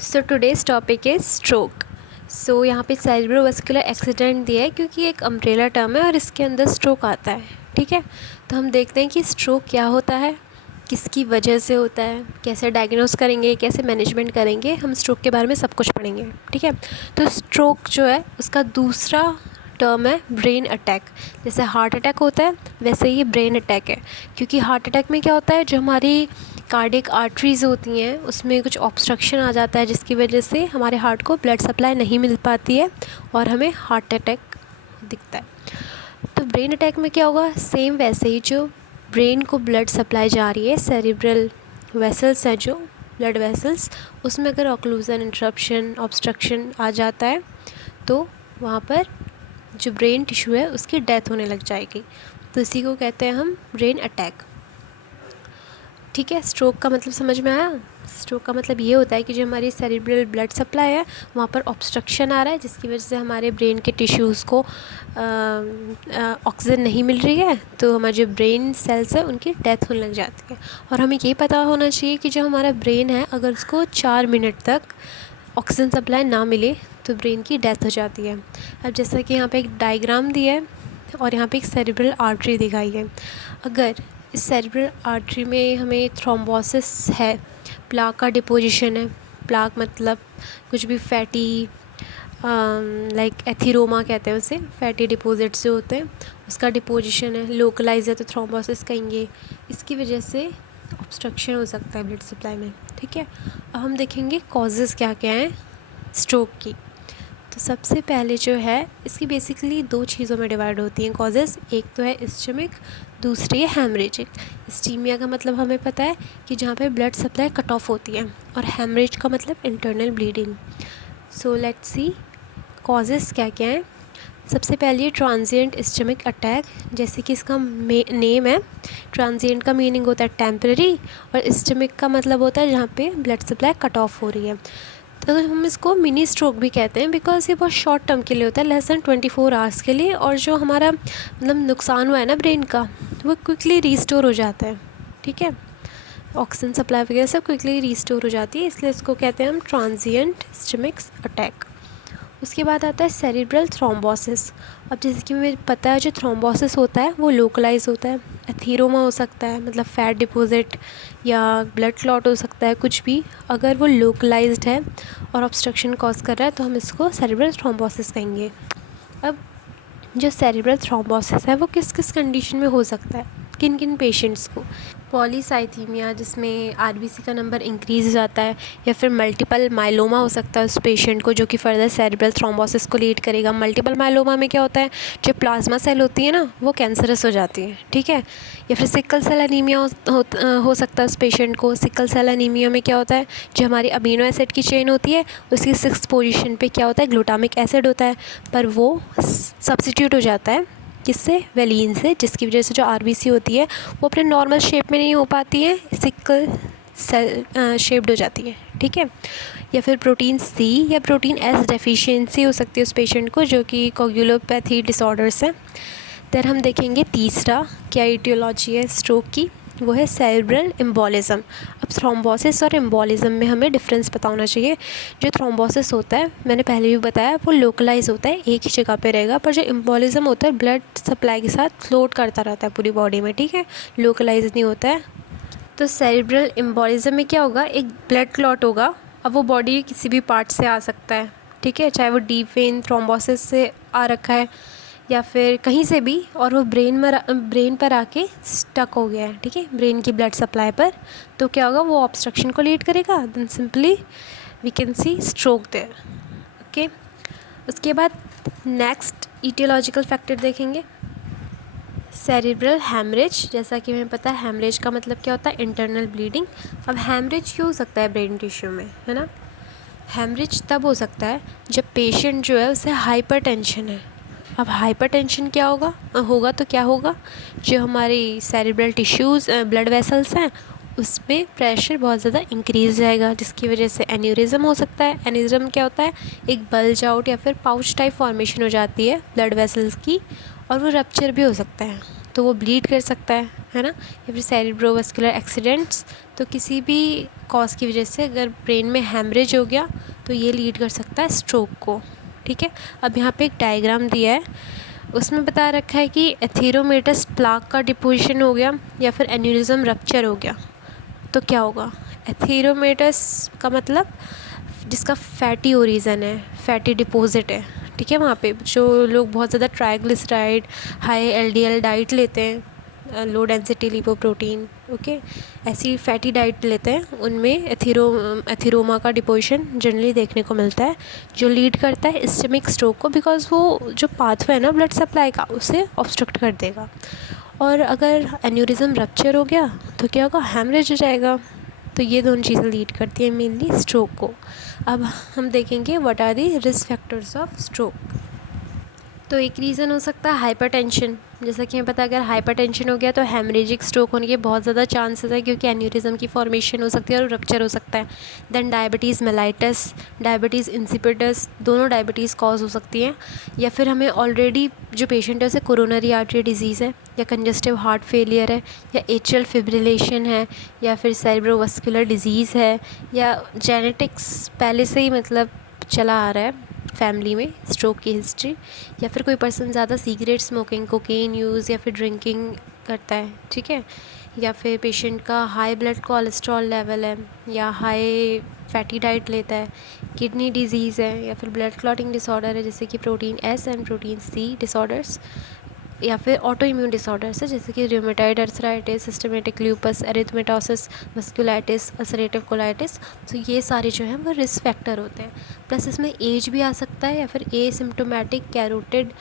So today's topic is stroke. So यहाँ पे cerebrovascular accident दिया है क्योंकि एक अम्ब्रेला टर्म है और इसके अंदर स्ट्रोक आता है। ठीक है, तो हम देखते हैं कि स्ट्रोक क्या होता है, किसकी वजह से होता है, कैसे डायग्नोस करेंगे, कैसे मैनेजमेंट करेंगे, हम स्ट्रोक के बारे में सब कुछ पढ़ेंगे। ठीक है, तो स्ट्रोक जो है उसका दूसरा टर्म है ब्रेन अटैक। जैसे हार्ट अटैक होता है वैसे ही ब्रेन अटैक है, क्योंकि हार्ट अटैक में क्या होता है, जो हमारी कार्डियक आर्टरीज़ होती हैं उसमें कुछ ऑब्स्ट्रक्शन आ जाता है जिसकी वजह से हमारे हार्ट को ब्लड सप्लाई नहीं मिल पाती है और हमें हार्ट अटैक दिखता है। तो ब्रेन अटैक में क्या होगा, सेम वैसे ही जो ब्रेन को ब्लड सप्लाई जा रही है, सेरिब्रल वेसल्स हैं जो ब्लड वेसल्स, उसमें अगर ऑक्लूजन, इंटरप्शन, ऑब्स्ट्रक्शन आ जाता है तो वहाँ पर जो ब्रेन टिश्यू है उसकी डेथ होने लग जाएगी। तो इसी को कहते हैं हम ब्रेन अटैक। ठीक है, स्ट्रोक का मतलब समझ में आया। स्ट्रोक का मतलब ये होता है कि जो हमारी सेरिब्रल ब्लड सप्लाई है वहाँ पर ऑब्स्ट्रक्शन आ रहा है जिसकी वजह से हमारे ब्रेन के टिश्यूज़ को ऑक्सीजन नहीं मिल रही है, तो हमारे जो ब्रेन सेल्स है उनकी डेथ होने लग जाती है। और हमें ये पता होना चाहिए कि जो हमारा ब्रेन है अगर उसको 4 मिनट तक ऑक्सीजन सप्लाई ना मिले तो ब्रेन की डेथ हो जाती है। अब जैसा कि यहाँ पे एक डायग्राम दिया है और यहाँ पे एक सेरिब्रल आर्टरी दिखाई है। अगर इस सेरिब्रल आर्टरी में हमें थ्रोम्बोसिस है, प्लाक का डिपोजिशन है, प्लाक मतलब कुछ भी फैटी लाइक एथीरोमा कहते हैं उसे, फैटी डिपॉजिट्स जो होते हैं उसका डिपोजिशन है, लोकलाइज है तो थ्रोम्बोसिस कहेंगे। इसकी वजह से ऑब्स्ट्रक्शन हो सकता है ब्लड सप्लाई में। ठीक है, अब हम देखेंगे कॉजेज़ क्या क्या हैं स्ट्रोक की। तो सबसे पहले जो है इसकी बेसिकली 2 चीज़ों में डिवाइड होती हैं कॉजेज़। एक तो है इस्चेमिक, दूसरी है हेमरेजिक। इस्टीमिया का मतलब हमें पता है कि जहाँ पे ब्लड सप्लाई कट ऑफ होती है, और हेमरेज का मतलब internal bleeding. So let's see causes क्या क्या हैं। सबसे पहले ट्रांजिएंट इस्चेमिक अटैक, जैसे कि इसका नेम है। ट्रांजिएंट का मीनिंग होता है टेम्पररी और इस्चेमिक का मतलब होता है जहाँ पे ब्लड सप्लाई कट ऑफ हो रही है। तो हम इसको मिनी स्ट्रोक भी कहते हैं बिकॉज ये बहुत शॉर्ट टर्म के लिए होता है, लेस दैन 24 आवर्स के लिए, और जो हमारा मतलब नुकसान हुआ है ना ब्रेन का वो क्विकली रीस्टोर हो जाता है। ठीक है, ऑक्सीजन सप्लाई वगैरह सब क्विकली रीस्टोर हो जाती है, इसलिए इसको कहते हैं हम ट्रांजिएंट इस्चेमिक अटैक। उसके बाद आता है सेरिब्रल थ्रोम्बोसिस। अब जैसे कि मुझे पता है जो थ्रोम्बोसिस होता है वो लोकलाइज होता है, एथीरोमा हो सकता है मतलब फैट डिपॉजिट, या ब्लड क्लॉट हो सकता है, कुछ भी अगर वो लोकलाइज्ड है और ऑब्स्ट्रक्शन कॉज कर रहा है तो हम इसको सेरिब्रल थ्रोम्बोसिस कहेंगे। अब जो सेरिब्रल थ्रोम्बोसिस है वो किस किस कंडीशन में हो सकता है, किन किन पेशेंट्स को। पॉलीसाइथीमिया जिसमें आरबीसी का नंबर इंक्रीज़ हो जाता है, या फिर मल्टीपल माइलोमा हो सकता है उस पेशेंट को जो कि फर्दर सेरिब्रल थ्रोम्बोसिस को लीड करेगा। मल्टीपल माइलोमा में क्या होता है, जो प्लाज्मा सेल होती है ना वो कैंसरस हो जाती है। ठीक है, या फिर सिकल सेल एनीमिया हो सकता है उस पेशेंट को। सिकल सेल एनीमिया में क्या होता है, जो हमारी अमीनो एसिड की चेन होती है उसकी 6th पोजीशन पे क्या होता है, ग्लूटामिक एसिड होता है, पर वो सब्सिट्यूट हो जाता है किससे, वेलिन से, जिसकी वजह से जो आरबीसी होती है वो अपने नॉर्मल शेप में नहीं हो पाती है, सिकल सेल शेप्ड हो जाती है। ठीक है, या फिर प्रोटीन सी या प्रोटीन एस डेफिशिएंसी हो सकती है उस पेशेंट को, जो कि कोगुलोपैथी डिसऑर्डर्स हैं। फिर हम देखेंगे तीसरा क्या इटियोलॉजी है स्ट्रोक की, वो है सेरेब्रल एम्बोलिज्म। अब थ्रोम्बोसिस और एम्बोलिज्म में हमें डिफरेंस पता होना चाहिए। जो थ्रोम्बोसिस होता है मैंने पहले भी बताया वो लोकलाइज होता है, एक ही जगह पे रहेगा, पर जो एम्बोलिज्म होता है ब्लड सप्लाई के साथ फ्लोट करता रहता है पूरी बॉडी में। ठीक है, लोकलाइज नहीं होता है। तो सेरेब्रल एम्बोलिज्म में क्या होगा, एक ब्लड क्लॉट होगा। अब वो बॉडी किसी भी पार्ट से आ सकता है। ठीक है, चाहे वो डीप वेन थ्रोम्बोसिस से आ रखा है या फिर कहीं से भी, और वो ब्रेन पर आके स्टक हो गया है। ठीक है, ब्रेन की ब्लड सप्लाई पर, तो क्या होगा, वो ऑब्स्ट्रक्शन को लीड करेगा, then simply we can see stroke there. Okay, उसके बाद नेक्स्ट ईटियोलॉजिकल फैक्टर देखेंगे सेरिब्रल हैमरेज। जैसा कि हमें पता है हैमरेज का मतलब क्या होता है, इंटरनल ब्लीडिंग। अब हैमरेज क्यों हो सकता है ब्रेन टिश्यू में, है ना। हैमरेज तब हो सकता है जब पेशेंट जो है उसे हाइपरटेंशन है। अब हाइपरटेंशन क्या होगा तो क्या होगा, जो हमारी सेरिब्रल टिश्यूज़ ब्लड वेसल्स हैं उसमें प्रेशर बहुत ज़्यादा इंक्रीज़ जाएगा, जिसकी वजह से एन्यूरिज्म हो सकता है। एन्यूरिज्म क्या होता है, एक बल्ज आउट या फिर पाउच टाइप फॉर्मेशन हो जाती है ब्लड वेसल्स की, और वो रप्चर भी हो सकता है, तो वो ब्लीड कर सकता है ना। या फिर सेरिब्रोवास्कुलर एक्सीडेंट्स, तो किसी भी कॉज की वजह से अगर ब्रेन में हैमरेज हो गया तो ये लीड कर सकता है स्ट्रोक को। ठीक है, अब यहाँ पे एक डायग्राम दिया है, उसमें बता रखा है कि एथेरोमेटस प्लाक का डिपोजिशन हो गया या फिर एन्यूरिज्म रप्चर हो गया तो क्या होगा। एथेरोमेटस का मतलब जिसका फैटी ओरिजिन है, फैटी डिपॉजिट है। ठीक है, वहाँ पे जो लोग बहुत ज़्यादा ट्राइग्लिसराइड, हाई एलडीएल डाइट लेते हैं, लो डेंसिटी लिपोप्रोटीन, ओके, ऐसी फैटी डाइट लेते हैं, उनमें एथेरोमा का डिपोजिशन जनरली देखने को मिलता है, जो लीड करता है इस्चेमिक स्ट्रोक को, बिकॉज वो जो पाथवे है ना ब्लड सप्लाई का, उसे ऑब्स्ट्रक्ट कर देगा। और अगर एन्यूरिज्म रप्चर हो गया तो क्या होगा, हैमरेज हो जाएगा। तो ये दोनों चीज़ें लीड करती हैं मेनली स्ट्रोक को। अब हम देखेंगे what are the risk factors of stroke. तो एक रीज़न हो सकता है हाइपरटेंशन, जैसा कि हमें पता है अगर हाइपरटेंशन हो गया तो हेमरेजिक स्ट्रोक होने के बहुत ज़्यादा चांसेस है, क्योंकि एन्यूरिज्म की फॉर्मेशन हो सकती है और रप्चर हो सकता है। Then diabetes mellitus, diabetes insipidus, दोनों डायबिटीज़ कॉज हो सकती हैं। या फिर हमें ऑलरेडी जो पेशेंट है उसे कोरोनरी आर्टरी डिजीज़ है, या कंजस्टिव हार्ट फेलियर है, या एट्रियल फिब्रिलेशन है, या फिर सेरेब्रोवास्कुलर डिजीज़ है, या जेनेटिक्स पहले से ही मतलब चला आ रहा है फैमिली में स्ट्रोक की हिस्ट्री, या फिर कोई पर्सन ज़्यादा सिगरेट स्मोकिंग, कोकेन यूज़ या फिर ड्रिंकिंग करता है। ठीक है, या फिर पेशेंट का हाई ब्लड कोलेस्ट्रॉल लेवल है, या हाई फैटी डाइट लेता है, किडनी डिजीज़ है, या फिर ब्लड क्लॉटिंग डिसऑर्डर है जैसे कि protein S and protein C disorders, या फिर ऑटो इम्यून डिसऑर्डर्स है जैसे कि rheumatoid arthritis, systematic lupus, erythematosus, vasculitis, ulcerative colitis. तो ये सारे जो हैं वो रिस्क फैक्टर होते हैं। प्लस इसमें एज भी आ सकता है, या फिर एसिम्प्टोमेटिक कैरोटिड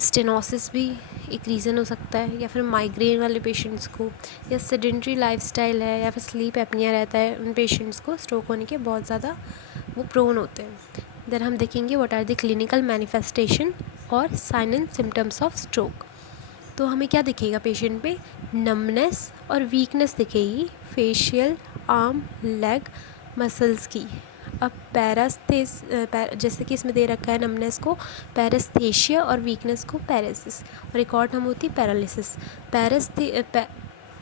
स्टेनोसिस भी एक रीज़न हो सकता है, या फिर माइग्रेन वाले पेशेंट्स को, या सेडेंट्री लाइफस्टाइल है, या फिर स्लीप एपनिया रहता है, उन पेशेंट्स को स्ट्रोक होने के बहुत ज़्यादा वो प्रोन होते हैं। देन हम देखेंगे what are the clinical manifestation और sign and symptoms of stroke. तो हमें क्या दिखेगा पेशेंट पे, नमनेस और वीकनेस दिखेगी फेशियल, आर्म, लेग मसल्स की। अब जैसे कि इसमें दे रखा है नमनेस को पैरेस्थेशिया और वीकनेस को पैरेसिस, और एक और टर्म होती है पैरालिसिस।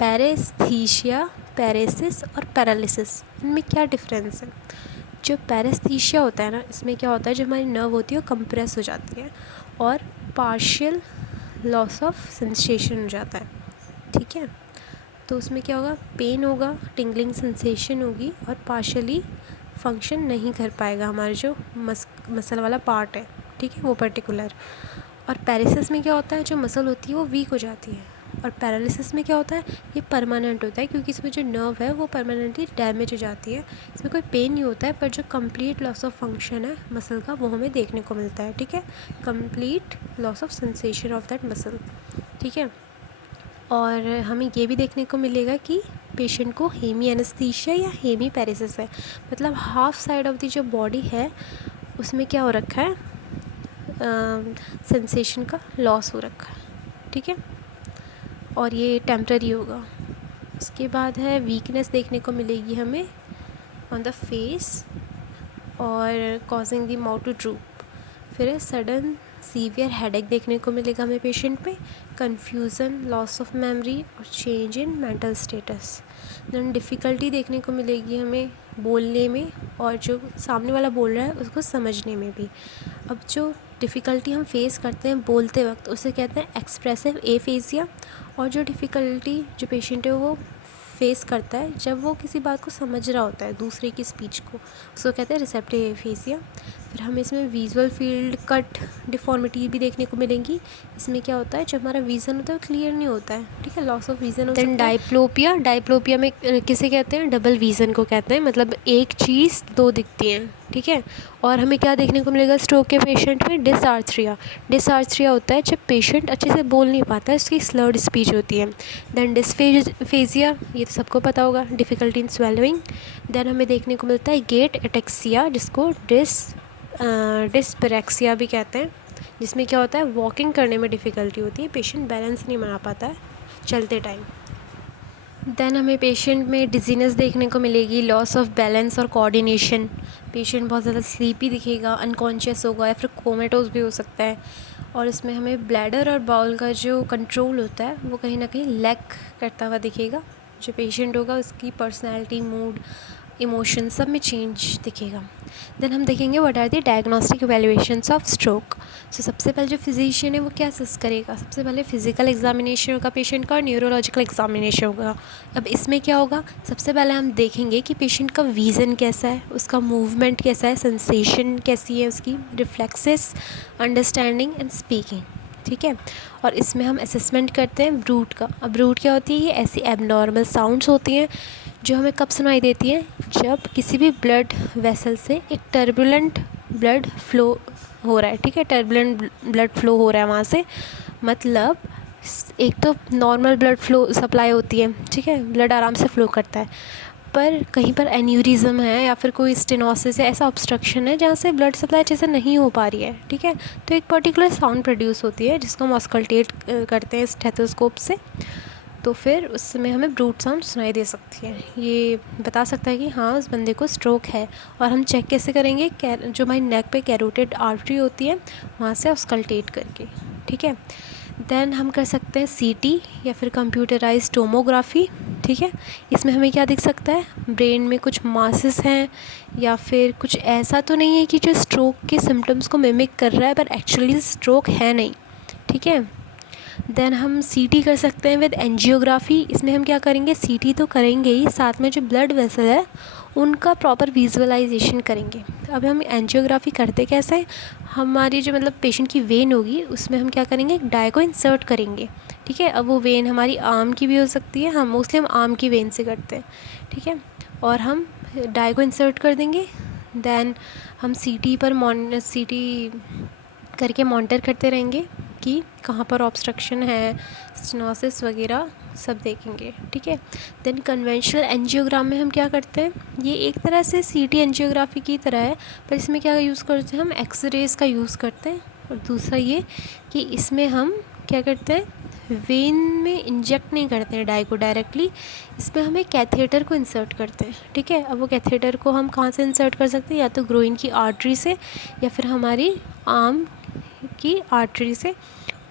पैरेस्थीशिया, पैरेसिस और पैरालिसिस, इनमें क्या डिफरेंस है। जो पैरेस्थीशिया होता है ना, इसमें क्या होता है, जो हमारी नर्व होती है वो कंप्रेस हो जाती है और पार्शियल लॉस ऑफ सेंसेशन हो जाता है। ठीक है, तो उसमें क्या होगा, पेन होगा, टिंगलिंग सेंसेशन होगी, और पार्शियली फंक्शन नहीं कर पाएगा हमारा जो मसल वाला पार्ट है। ठीक है, वो पर्टिकुलर। और पैरालिसिस में क्या होता है, जो मसल होती है वो वीक हो जाती है। और पैरालिसिस में क्या होता है, ये परमानेंट होता है, क्योंकि इसमें जो नर्व है वो परमानेंटली डैमेज हो जाती है। इसमें कोई पेन नहीं होता है, पर जो कंप्लीट लॉस ऑफ फंक्शन है मसल का वो हमें देखने को मिलता है। ठीक है, complete loss of sensation of that muscle. ठीक है, और हमें ये भी देखने को मिलेगा कि पेशेंट को हेमी एनेस्थीसिया या हेमी पैरेसिस है, मतलब हाफ साइड ऑफ द जो बॉडी है उसमें क्या हो रखा है, सेंसेशन का लॉस हो रखा है। ठीक है, और ये टेम्पररी होगा। उसके बाद है वीकनेस देखने को मिलेगी हमें ऑन द फेस और causing the mouth to droop. फिर है सडन सीवियर हेडेक देखने को मिलेगा हमें पेशेंट पे, कन्फ्यूज़न, लॉस ऑफ मेमोरी और change in mental status. Then difficulty देखने को मिलेगी हमें बोलने में, और जो सामने वाला बोल रहा है उसको समझने में भी। अब जो डिफ़िकल्टी हम फेस करते हैं बोलते वक्त उसे कहते हैं एक्सप्रेसिव एफेसिया, और जो डिफ़िकल्टी जो पेशेंट है वो फेस करता है जब वो किसी बात को समझ रहा होता है, दूसरे की स्पीच को, उसको कहते हैं रिसेप्टिव एफेसिया। फिर हमें इसमें विजुअल फील्ड कट डिफॉर्मिटी भी देखने को मिलेंगी। इसमें क्या होता है, जो हमारा विज़न होता है वो क्लियर नहीं होता है। ठीक है, लॉस ऑफ विज़न हो सकता है। डायप्लोपिया, डायप्लोपिया में किसे कहते हैं, डबल विज़न को कहते हैं, मतलब एक चीज़ दो दिखती हैं। ठीक है, और हमें क्या देखने को मिलेगा स्ट्रोक के पेशेंट में, डिसआर्थरिया। डिसआर्थरिया होता है जब पेशेंट अच्छे से बोल नहीं पाता है, उसकी स्लर्ड स्पीच होती है। देन डिस्फेजिया, ये तो सबको पता होगा, डिफ़िकल्टी इन स्वेलोइंग। देन हमें देखने को मिलता है गेट एटेक्सिया, जिसको डिस्पेरेक्सिया भी कहते हैं, जिसमें क्या होता है वॉकिंग करने में डिफ़िकल्टी होती है, पेशेंट बैलेंस नहीं बना पाता है चलते टाइम। देन हमें पेशेंट में डिजीनेस देखने को मिलेगी, लॉस ऑफ बैलेंस और कोऑर्डिनेशन। पेशेंट बहुत ज़्यादा स्लीपी दिखेगा, अनकॉन्शियस होगा, या फिर कोमेटोस भी हो सकता है। और इसमें हमें ब्लैडर और बाउल का जो कंट्रोल होता है वो कहीं ना कहीं लैक करता हुआ दिखेगा। जो पेशेंट होगा उसकी पर्सनैलिटी, मूड, इमोशन सब में चेंज दिखेगा। देन हम देखेंगे what are the diagnostic evaluations of stroke. So सबसे पहले जो फिजिशियन है वो क्या असेस करेगा, सबसे पहले फिजिकल एग्जामिनेशन होगा पेशेंट का और न्यूरोलॉजिकल एग्जामिनेशन होगा। अब इसमें क्या होगा, सबसे पहले हम देखेंगे कि पेशेंट का विज़न कैसा है, उसका मूवमेंट कैसा है, सेंसेशन कैसी है, उसकी रिफ्लेक्सेस, अंडरस्टैंडिंग एंड स्पीकिंग, ठीक है। और इसमें हम असेसमेंट करते हैं ब्रूट का। अब ब्रूट क्या होती है, ये ऐसी एबनॉर्मल साउंड्स होती हैं जो हमें कब सुनाई देती हैं, जब किसी भी ब्लड वेसल से एक टर्बुलेंट ब्लड फ्लो हो रहा है, ठीक है, टर्बुलेंट ब्लड फ्लो हो रहा है वहाँ से। मतलब एक तो नॉर्मल ब्लड फ्लो सप्लाई होती है, ठीक है, ब्लड आराम से फ्लो करता है, पर कहीं पर एन्यूरिज्म है या फिर कोई स्टेनोसिस है, ऐसा ऑब्स्ट्रक्शन है जहाँ से ब्लड सप्लाई अच्छे से नहीं हो पा रही है, ठीक है, तो एक पर्टिकुलर साउंड प्रोड्यूस होती है जिसको हम ऑस्कल्टेट करते हैं स्टेथोस्कोप से। तो फिर उसमें हमें ब्रूट साउंड सुनाई दे सकती है, ये बता सकता है कि हाँ उस बंदे को स्ट्रोक है। और हम चेक कैसे करेंगे, जो हमारी नेक पे कैरोटिड आर्टरी होती है वहाँ से ऑस्कल्टेट करके, ठीक है। देन हम कर सकते हैं सीटी या फिर कंप्यूटराइज टोमोग्राफी, ठीक है। इसमें हमें क्या दिख सकता है, ब्रेन में कुछ मासेस हैं या फिर कुछ ऐसा तो नहीं है कि जो स्ट्रोक के सिम्टम्स को मिमिक कर रहा है पर एक्चुअली स्ट्रोक है नहीं, ठीक है। देन हम सीटी कर सकते हैं विद एंजियोग्राफी। इसमें हम क्या करेंगे, सीटी तो करेंगे ही, साथ में जो ब्लड वेसल है उनका प्रॉपर विजुअलाइजेशन करेंगे। अब हम एंजियोग्राफी करते कैसे हैं, हमारी जो मतलब पेशेंट की वेन होगी उसमें हम क्या करेंगे, एक डाई को इंसर्ट करेंगे, ठीक है। अब वो वेन हमारी आर्म की भी हो सकती है, हम मोस्टली हम आर्म की वेन से करते हैं, ठीक है। और हम डाई को इंसर्ट कर देंगे। देन हम सीटी करके मॉनिटर करते रहेंगे कि कहाँ पर ऑब्स्ट्रक्शन है, स्टेनोसिस वगैरह सब देखेंगे, ठीक है। देन कन्वेंशनल एंजियोग्राम में हम क्या करते हैं, ये एक तरह से सीटी एंजियोग्राफी की तरह है, पर इसमें क्या यूज़ करते हैं, हम एक्सरेज का यूज़ करते हैं। और दूसरा ये कि इसमें हम क्या करते हैं, वेन में इंजेक्ट नहीं करते हैं डाई को डायरेक्टली, इसमें हम एक कैथेटर को इंसर्ट करते हैं, ठीक है। अब वो कैथेटर को हम कहाँ से इंसर्ट कर सकते हैं, या तो ग्रोइन की आर्टरी से या फिर हमारी आर्म की आर्टरी से,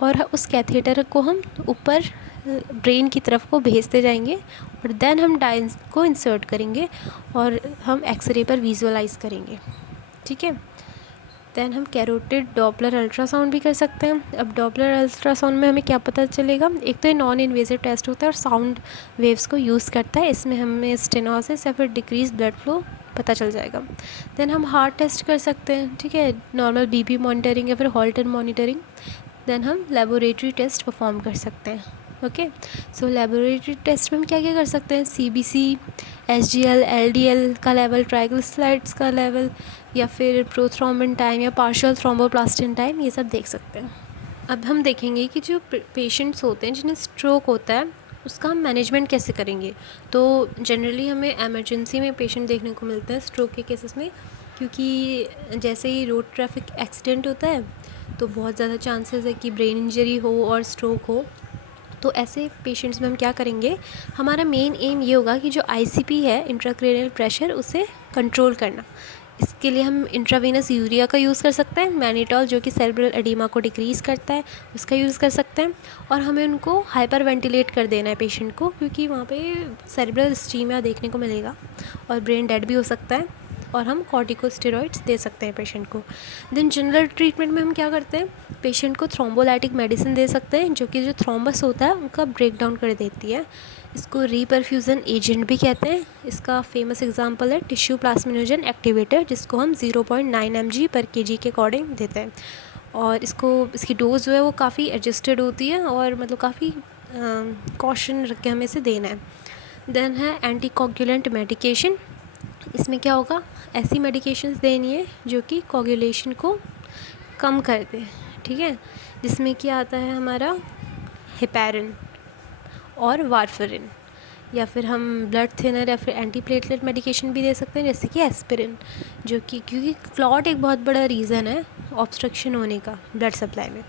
और उस कैथेटर को हम ऊपर ब्रेन की तरफ को भेजते जाएंगे और देन हम डाई को इंसर्ट करेंगे और हम एक्सरे पर विजुअलाइज करेंगे, ठीक है। देन हम कैरोटिड डॉपलर अल्ट्रासाउंड भी कर सकते हैं। अब डॉपलर अल्ट्रासाउंड में हमें क्या पता चलेगा, एक तो ये नॉन इन्वेजिव टेस्ट होता है और साउंड वेव्स को यूज़ करता है, इसमें हमें स्टेनोसिस या फिर डिक्रीज ब्लड फ्लो पता चल जाएगा। देन हम हार्ट टेस्ट कर सकते हैं, ठीक है, नॉर्मल बीपी मॉनिटरिंग या फिर हॉल्टर मॉनिटरिंग। देन हम लेबोरेटरी टेस्ट परफॉर्म कर सकते हैं, ओके। सो लेबोरेटरी टेस्ट में हम क्या क्या कर सकते हैं, सीबीसी, एसजीएल, एलडीएल का लेवल, ट्राइग्लिसराइड्स का लेवल, या फिर प्रोथ्रोम्बिन टाइम या पार्शियल थ्रोम्बोप्लास्टिन टाइम, ये सब देख सकते हैं। अब हम देखेंगे कि जो पेशेंट्स होते हैं जिन्हें स्ट्रोक होता है उसका हम मैनेजमेंट कैसे करेंगे। तो जनरली हमें एमरजेंसी में पेशेंट देखने को मिलते हैं स्ट्रोक के केसेस में, क्योंकि जैसे ही रोड ट्रैफिक एक्सीडेंट होता है तो बहुत ज़्यादा चांसेस है कि ब्रेन इंजरी हो और स्ट्रोक हो। तो ऐसे पेशेंट्स में हम क्या करेंगे, हमारा मेन एम ये होगा कि जो आईसीपी है, इंट्राक्रेनियल प्रेशर, उसे कंट्रोल करना। इसके लिए हम इंट्रावेनस यूरिया का यूज़ कर सकते हैं, मैनिटॉल जो कि सेरेब्रल एडिमा को डिक्रीज़ करता है उसका यूज़ कर सकते हैं। और हमें उनको हाइपर वेंटिलेट कर देना है पेशेंट को, क्योंकि वहाँ पे सेरेब्रल स्टीमिया देखने को मिलेगा और ब्रेन डेड भी हो सकता है। और हम कॉर्टिकोस्टेरॉइड्स दे सकते हैं पेशेंट को। देन जनरल ट्रीटमेंट में हम क्या करते हैं, पेशेंट को थ्रोम्बोलाइटिक मेडिसिन दे सकते हैं जो कि जो थ्रोम्बस होता है उनका ब्रेक डाउन कर देती है। इसको रीपरफ्यूज़न एजेंट भी कहते हैं। इसका फेमस एग्जांपल है टिश्यू प्लाज्मिनोजन एक्टिवेटर, जिसको हम 0.9 mg पर kg के अकॉर्डिंग देते हैं। और इसकी डोज जो है वो काफ़ी एडजस्टेड होती है और मतलब काफ़ी कॉशन रख के हमें इसे देना है। देन है एंटीकोगुलेंट मेडिकेशन। इसमें क्या होगा, ऐसी मेडिकेशंस देनी है जो कि कोगुलेशन को कम कर दे, ठीक है, जिसमें क्या आता है हमारा हेपेरिन और वारफरिन, या फिर हम ब्लड थिनर या फिर एंटीप्लेटलेट मेडिकेशन भी दे सकते हैं जैसे कि एस्पिरिन, जो कि क्योंकि क्लॉट एक बहुत बड़ा रीज़न है ऑब्स्ट्रक्शन होने का ब्लड सप्लाई में।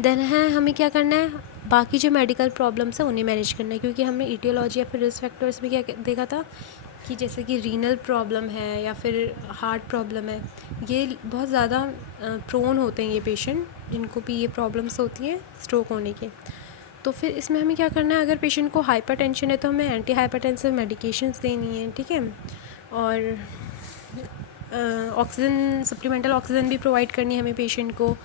देन है हमें क्या करना है, बाकी जो मेडिकल प्रॉब्लम्स हैं उन्हें मैनेज करना है, क्योंकि हमने ईटियोलॉजी या फिर रिस्क फैक्टर्स में क्या देखा था कि जैसे कि रीनल प्रॉब्लम है या फिर हार्ट प्रॉब्लम है, ये बहुत ज़्यादा प्रोन होते हैं ये पेशेंट जिनको भी ये प्रॉब्लम्स होती हैं स्ट्रोक होने के। तो फिर इसमें हमें क्या करना है, अगर पेशेंट को हाइपरटेंशन है तो हमें एंटी हाइपरटेंसिव मेडिकेशंस देनी है, ठीक है। और ऑक्सीजन, सप्लीमेंटल ऑक्सीजन भी प्रोवाइड करनी है हमें पेशेंट को।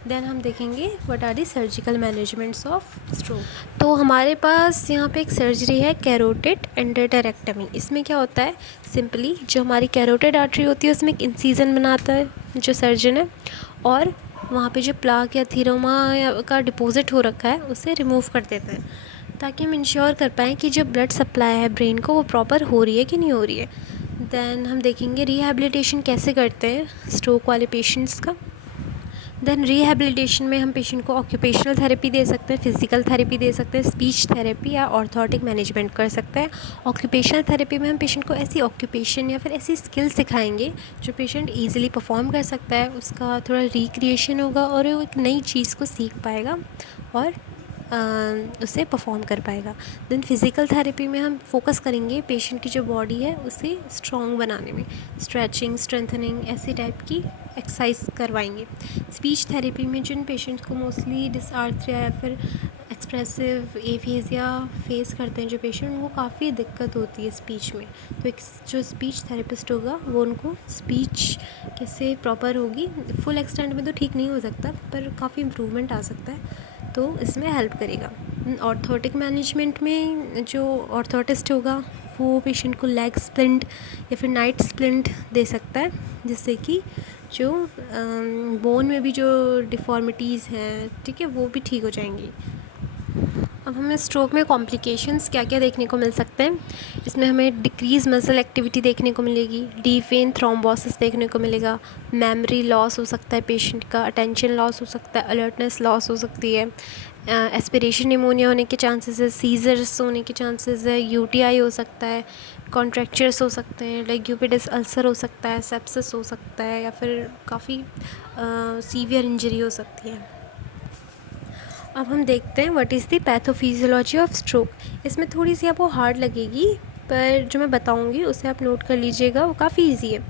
देन हम देखेंगे what are the surgical managements of stroke. तो हमारे पास यहाँ पे एक सर्जरी है कैरोटिड एंडोटेरेक्टमी। इसमें क्या होता है, सिंपली जो हमारी कैरोटिड आर्टरी होती है उसमें एक इंसिजन बनाता है जो सर्जन है, और वहाँ पे जो प्लाक या थीरोमा का डिपॉजिट हो रखा है उसे रिमूव कर देता है, ताकि हम इंश्योर कर पाएँ कि जो ब्लड सप्लाई है ब्रेन को वो प्रॉपर हो रही है कि नहीं हो रही है। देन हम देखेंगे रिहैबिलिटेशन कैसे करते हैं स्ट्रोक वाले पेशेंट्स का। देन रिहैबिलिटेशन में हम पेशेंट को ऑक्यूपेशनल थेरेपी दे सकते हैं, फिजिकल थेरेपी दे सकते हैं, स्पीच थेरेपी या ऑर्थोटिक मैनेजमेंट कर सकते हैं। ऑक्यूपेशनल थेरेपी में हम पेशेंट को ऐसी ऑक्यूपेशन या फिर ऐसी स्किल सिखाएंगे जो पेशेंट ईजिली परफॉर्म कर सकता है, उसका थोड़ा रिक्रिएशन होगा और वो एक नई चीज़ को सीख पाएगा और उसे परफॉर्म कर पाएगा। देन फिज़िकल थेरेपी में हम फोकस करेंगे पेशेंट की जो बॉडी है उसे स्ट्रॉन्ग बनाने में, स्ट्रेचिंग, स्ट्रेंथनिंग, ऐसी टाइप की एक्सरसाइज करवाएंगे। स्पीच थेरेपी में जिन पेशेंट्स को मोस्टली डिसआर्थ्रिया या फिर एक्सप्रेसिव एफेजिया फेस करते हैं जो पेशेंट, उनको काफ़ी दिक्कत होती है स्पीच में, तो एक जो स्पीच थेरेपिस्ट होगा वो उनको स्पीच कैसे प्रॉपर होगी, फुल एक्सटेंट में तो ठीक नहीं हो सकता पर काफ़ी इम्प्रूवमेंट आ सकता है, तो इसमें हेल्प करेगा। ऑर्थोटिक मैनेजमेंट में जो ऑर्थोटिस्ट होगा वो पेशेंट को लेग स्प्लिंट या फिर नाइट स्प्लिंट दे सकता है, जिससे कि जो बोन में भी जो डिफ़ॉर्मिटीज़ हैं, ठीक है, वो भी ठीक हो जाएंगी। अब हमें स्ट्रोक में कॉम्प्लिकेशंस क्या क्या देखने को मिल सकते हैं। इसमें हमें डिक्रीज़ मसल एक्टिविटी देखने को मिलेगी, डीप वेन थ्रोम्बोसिस देखने को मिलेगा, मेमोरी लॉस हो सकता है पेशेंट का, अटेंशन लॉस हो सकता है, अलर्टनेस लॉस हो सकती है, एस्पिरेशन निमोनिया होने के चांसेस है, सीजर्स होने के चांसेस है, यूटीआई हो सकता है, कॉन्ट्रैक्चर्स हो सकते हैं, लेग्यूपिडस अल्सर हो सकता है, सेप्सिस हो सकता है, या फिर काफ़ी सीवियर इंजरी हो सकती है। अब हम देखते हैं what is the pathophysiology of stroke. इसमें थोड़ी सी आपको हार्ड लगेगी, पर जो मैं बताऊंगी उसे आप नोट कर लीजिएगा, वो काफ़ी इजी है।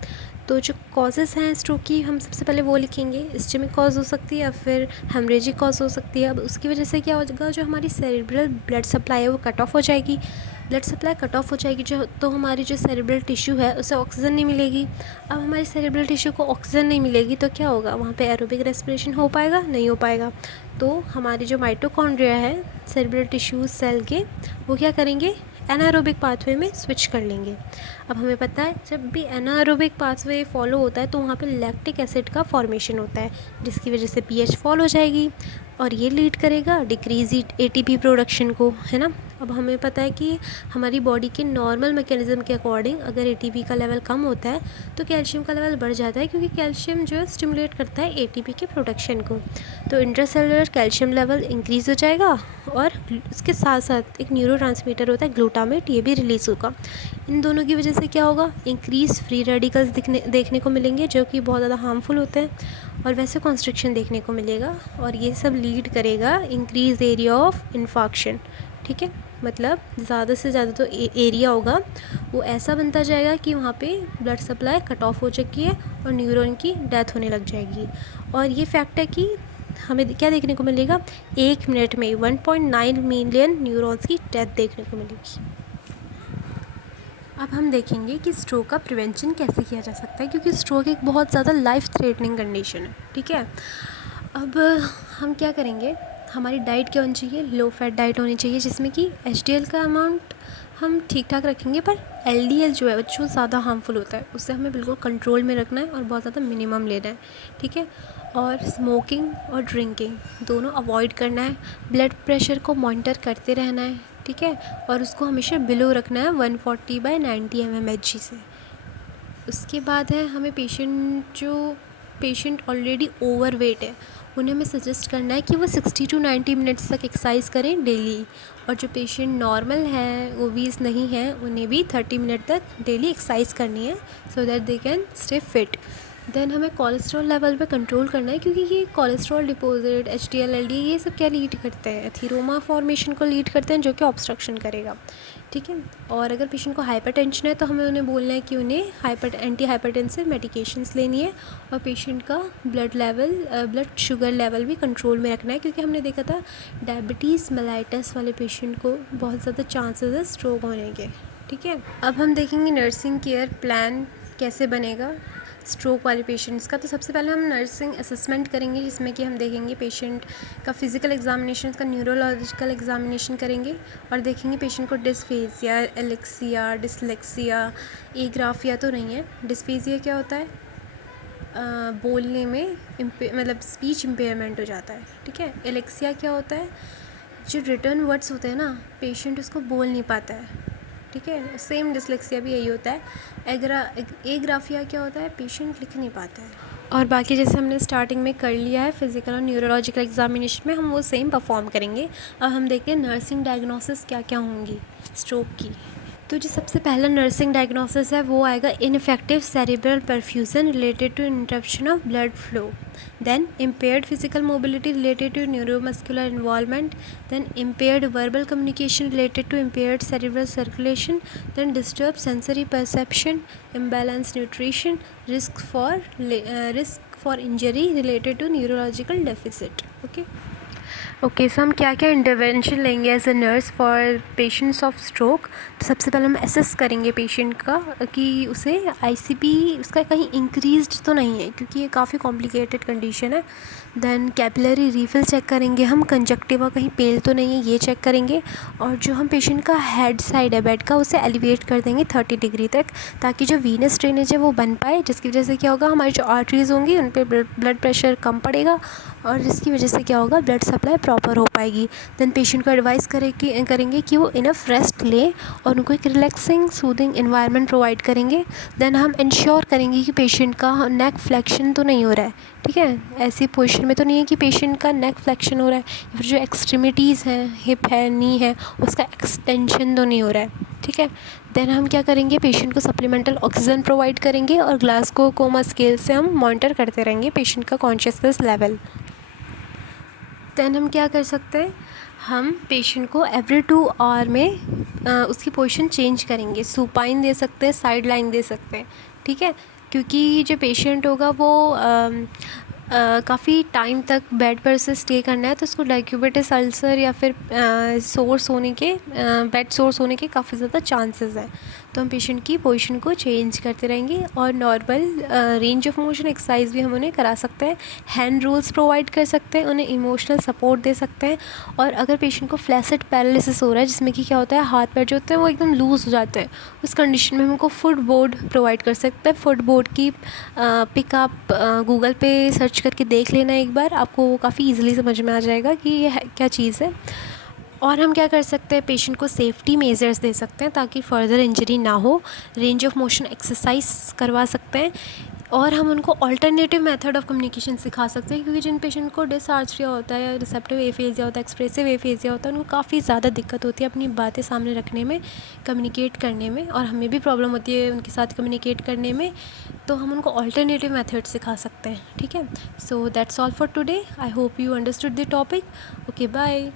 तो जो कॉजेज़ हैं स्ट्रोक की, हम सबसे पहले वो लिखेंगे। इस्चेमिक कॉज हो सकती है या फिर हेमरेजिक कॉज हो सकती है। अब उसकी वजह से क्या होगा, जो हमारी सेरेब्रल ब्लड सप्लाई है वो कट ऑफ हो जाएगी। ब्लड सप्लाई कट ऑफ हो जाएगी जो, तो हमारी जो सेरेब्रल टिश्यू है उसे ऑक्सीजन नहीं मिलेगी। अब हमारी सेरेब्रल टिश्यू को ऑक्सीजन नहीं मिलेगी तो क्या होगा, वहाँ पे एरोबिक रेस्पिरेशन हो पाएगा, नहीं हो पाएगा। तो हमारी जो माइटोकॉन्ड्रिया है सेरेब्रल टिश्यू सेल के, वो क्या करेंगे, एनारोबिक पाथवे में स्विच कर लेंगे। अब हमें पता है जब भी एनारोबिक पाथवे फॉलो होता है तो वहाँ पे लैक्टिक एसिड का फॉर्मेशन होता है, जिसकी वजह से पीएच फॉल हो जाएगी और ये लीड करेगा डिक्रीज एटीपी प्रोडक्शन को, है ना। अब हमें पता है कि हमारी बॉडी के नॉर्मल मैकेनिज़्म के अकॉर्डिंग अगर एटीपी का लेवल कम होता है तो कैल्शियम का लेवल बढ़ जाता है, क्योंकि कैल्शियम जो है स्टिमुलेट करता है एटीपी के प्रोडक्शन को। तो इंट्रासेलुलर कैल्शियम लेवल इंक्रीज़ हो जाएगा और उसके साथ साथ एक न्यूरोट्रांसमीटर होता है ग्लूटामेट, ये भी रिलीज़ होगा। इन दोनों की वजह से क्या होगा, इंक्रीज़ फ्री रेडिकल्स देखने को मिलेंगे जो कि बहुत ज़्यादा हार्मफुल होते हैं, और वैसे कॉन्स्ट्रिक्शन देखने को मिलेगा, और ये सब लीड करेगा इंक्रीज एरिया ऑफ इन्फाक्शन। ठीक है, मतलब ज़्यादा से ज़्यादा तो एरिया होगा वो ऐसा बनता जाएगा कि वहाँ पे ब्लड सप्लाई कट ऑफ हो चुकी है और न्यूरॉन की डेथ होने लग जाएगी। और ये फैक्ट है कि हमें क्या देखने को मिलेगा, 1 मिनट में 1.9 मिलियन न्यूरॉन्स की डेथ देखने को मिलेगी। अब हम देखेंगे कि स्ट्रोक का प्रिवेंशन कैसे किया जा सकता है, क्योंकि स्ट्रोक एक बहुत ज़्यादा लाइफ थ्रेटनिंग कंडीशन है। ठीक है, अब हम क्या करेंगे, हमारी डाइट क्या होनी चाहिए, लो फैट डाइट होनी चाहिए, जिसमें कि एचडीएल का अमाउंट हम ठीक ठाक रखेंगे, पर एलडीएल जो है जो ज़्यादा हार्मफुल होता है उससे हमें बिल्कुल कंट्रोल में रखना है और बहुत ज़्यादा मिनिमम लेना है। ठीक है, और स्मोकिंग और ड्रिंकिंग दोनों अवॉइड करना है। ब्लड प्रेशर को मॉनिटर करते रहना है, ठीक है, और उसको हमेशा बिलो रखना है 140/90 mmHg से। उसके बाद है हमें पेशेंट ऑलरेडी ओवरवेट है उन्हें हमें सजेस्ट करना है कि वो 60 to 90 मिनट्स तक एक्सरसाइज करें डेली, और जो पेशेंट नॉर्मल है, ओबीस नहीं है, उन्हें भी 30 मिनट तक डेली एक्सरसाइज करनी है, so that they can stay fit. Then हमें कोलेस्ट्रॉल लेवल पे कंट्रोल करना है, क्योंकि ये कोलेस्ट्रॉल डिपॉजिट, एचडीएल, एलडीएल, ये सब क्या लीड करते हैं, एथीरोमा फॉर्मेशन को लीड करते हैं, जो कि ऑब्स्ट्रक्शन करेगा। ठीक है, और अगर पेशेंट को हाइपरटेंशन है तो हमें उन्हें बोलना है कि उन्हें एंटी हाइपरटेंसिव मेडिकेशंस लेनी है, और पेशेंट का ब्लड शुगर लेवल भी कंट्रोल में रखना है, क्योंकि हमने देखा था डायबिटीज़ मेलाइटस वाले पेशेंट को बहुत ज़्यादा चांसेस है स्ट्रोक होने के। ठीक है। अब हम देखेंगे नर्सिंग केयर प्लान कैसे बनेगा स्ट्रोक वाले पेशेंट्स का। तो सबसे पहले हम नर्सिंग असेसमेंट करेंगे, जिसमें कि हम देखेंगे पेशेंट का फिज़िकल एग्जामिनेशन, का न्यूरोलॉजिकल एग्जामिनेशन करेंगे और देखेंगे पेशेंट को डिस्फेजिया, एलेक्सिया, डिसलेक्सिया, एग्राफिया तो नहीं है। डिस्फेजिया क्या होता है? बोलने में मतलब स्पीच इम्पेयरमेंट हो जाता है, ठीक है। एलेक्सिया क्या होता है? जो रिटर्न वर्ड्स होते हैं ना, पेशेंट उसको बोल नहीं पाता है, ठीक है। सेम डिसलेक्सिया भी यही होता है। एग्राफिया क्या होता है? पेशेंट लिख नहीं पाता है। और बाकी जैसे हमने स्टार्टिंग में कर लिया है फिज़िकल और न्यूरोलॉजिकल एग्जामिनेशन में, हम वो सेम परफॉर्म करेंगे। अब हम देखते हैं नर्सिंग डायग्नोसिस क्या क्या होंगी स्ट्रोक की। तो जो सबसे पहला नर्सिंग डायग्नोसिस है वो आएगा ineffective cerebral perfusion related to interruption of blood flow, then impaired physical mobility related to neuromuscular involvement, then impaired verbal communication related to impaired cerebral circulation, then disturbed sensory perception, imbalanced nutrition, risk for injury related to neurological deficit. Okay so हम क्या क्या intervention लेंगे as a nurse for patients of stroke. तो सबसे पहले हम assess करेंगे patient का कि उसे आईसीपी उसका कहीं इंक्रीज्ड तो नहीं है, क्योंकि ये काफ़ी कॉम्प्लिकेटेड कंडीशन है। देन कैपिलरी रीफिल चेक करेंगे हम, कंजक्टिवा कहीं पेल तो नहीं है ये चेक करेंगे। और जो हम पेशेंट का हेड साइड है बेड का, उसे एलिवेट कर देंगे 30 डिग्री तक, ताकि जो वीनस ड्रेनेज है वो बन पाए, जिसकी वजह से क्या होगा, हमारी जो आर्टरीज़ होंगी उन पर ब्लड प्रेशर कम पड़ेगा और जिसकी वजह से क्या होगा, ब्लड सप्लाई प्रॉपर हो पाएगी। देन पेशेंट को एडवाइस करेंगे कि वो इनफ रेस्ट लें और उनको एक रिलैक्सिंग सूदिंग एनवायरनमेंट प्रोवाइड करेंगे। देन हम इंश्योर करेंगे कि पेशेंट का नेक फ्लेक्शन तो नहीं हो रहा है, ठीक है। ऐसी पोजीशन में तो नहीं है कि पेशेंट का नेक फ्लेक्शन हो रहा है, या फिर जो एक्सट्रीमिटीज़ हैं, हिप है, नी है, उसका एक्सटेंशन तो नहीं हो रहा है, ठीक है। देन हम क्या करेंगे, पेशेंट को सप्लीमेंटल ऑक्सीजन प्रोवाइड करेंगे और ग्लासगो कोमा स्केल से हम मॉनिटर करते रहेंगे पेशेंट का कॉन्शियसनेस लेवल। देन हम क्या कर सकते हैं, हम पेशेंट को एवरी 2 आवर में उसकी पोजीशन चेंज करेंगे। सुपाइन दे सकते हैं, साइड लाइन दे सकते हैं, ठीक है। क्योंकि जो पेशेंट होगा वो काफ़ी टाइम तक बेड पर से स्टे करना है, तो उसको डाइक्यूबिटिस अल्सर या फिर सोर्स होने के बेड सोर्स होने के काफ़ी ज़्यादा चांसेस हैं। तो हम पेशेंट की पोजीशन को चेंज करते रहेंगे और normal range of motion exercise भी हम उन्हें करा सकते हैं। हैंड रूल्स प्रोवाइड कर सकते हैं, उन्हें इमोशनल सपोर्ट दे सकते हैं। और अगर पेशेंट को फ्लैसिड पैरालिसिस हो रहा है, जिसमें कि क्या होता है, हाथ पैर जो होते हैं वो एकदम लूज़ हो जाते हैं, उस कंडीशन में हम उनको फुट बोर्ड प्रोवाइड कर सकते हैं। फुट बोर्ड की पिक आप गूगल पे सर्च करके देख लेना एक बार, आपको वो काफ़ी ईजिली समझ में आ जाएगा कि ये क्या चीज़ है। और हम क्या कर सकते हैं, पेशेंट को सेफ्टी मेजर्स दे सकते हैं ताकि फ़र्दर इंजरी ना हो। रेंज ऑफ मोशन एक्सरसाइज करवा सकते हैं और हम उनको अल्टरनेटिव मेथड ऑफ कम्युनिकेशन सिखा सकते हैं, क्योंकि जिन पेशेंट को डिसआर्थरिया होता है या रिसेप्टिव एफेजिया होता है, एक्सप्रेसिव एफेजिया होता है, उनको काफ़ी ज़्यादा दिक्कत होती है अपनी बातें सामने रखने में, कम्युनिकेट करने में, और हमें भी प्रॉब्लम होती है उनके साथ कम्युनिकेट करने में। तो हम उनको अल्टरनेटिव मेथड सिखा सकते हैं, ठीक है। So that's all for today. I hope you understood the topic. Okay, bye.